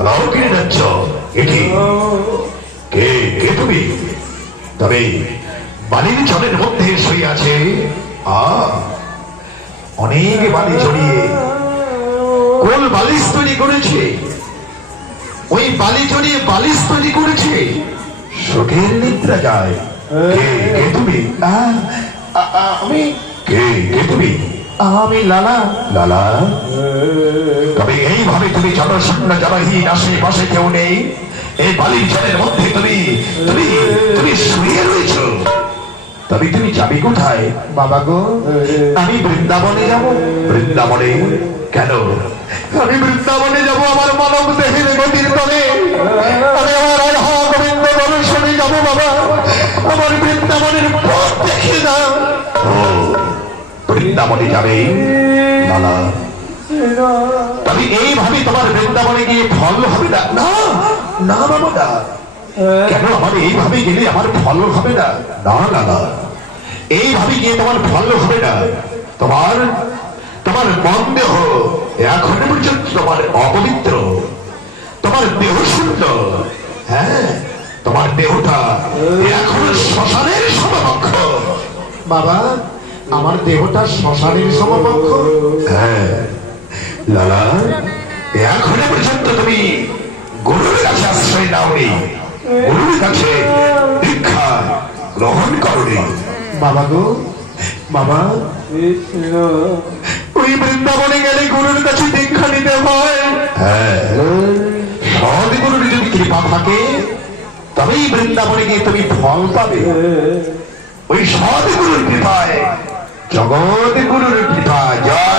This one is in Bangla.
আলাও কিনে যাচ্ছ এটি কে কে তুমি? তবে বালির জলের মধ্যে শুয়ে আছে অনেক বালি জড়িয়ে কোল বালিশ তৈরি করেছে, ওই বালি জড়িয়ে বালিশ তৈরি করেছে, সুখের নিদ্রা যায়। কে কে তুমি? আমি কে কে তুমি? আমি লালা। লালা? তবে এইভাবে তুমি জনশূন্য জনহীন, আশেপাশে কেউ নেই, এই বালির জলের মধ্যে তুমি তুমি তুমি শুয়ে রয়েছ, তবে তুমি যাবে কোথায়? বাবা গো, আমি বৃন্দাবনে যাব। বৃন্দাবনে কেন? আমি বৃন্দাবনে যাব আমার মানব দেহের গতির তলে, আমি আমার রাধা গোবিন্দ দর্শনে যাব বাবা, আমার বৃন্দাবনের পথ দেখে দাও। বৃন্দাবনে যাবে লালা? তবে এইভাবে তোমার বৃন্দাবনে গিয়ে ফল হবে না। না না বাবা না, কেন আমার এইভাবে গেলে আমার ফল হবে না? না লালা, এইভাবে গিয়ে তোমার ফল হবে না। তোমার তোমার মন দেহ এখন পর্যন্ত তোমার অপবিত্র, তোমার দেহ সুন্দর, হ্যাঁ তোমার দেহটা এখন শ্মশানের সমকক্ষ। বাবা আমার দেহটা শ্মশানের সমকক্ষ? হ্যাঁ লালা, এখন পর্যন্ত তুমি গুরুর কাছে আশ্রয় নাওনি, গুরুর কাছে দীক্ষা গ্রহণ করনি। বাবা গো, বাবা ওই বৃন্দাবনে গেলে গুরুর কাছে দীক্ষা নিতে হয়। হ্যাঁ, সদ্গুরুর যদি কৃপা থাকে তবেই বৃন্দাবনে গিয়ে তুমি ফল পাবে। ওই সদ্গুরুর কৃপায়, জগৎ গুরুর কৃপা, জয়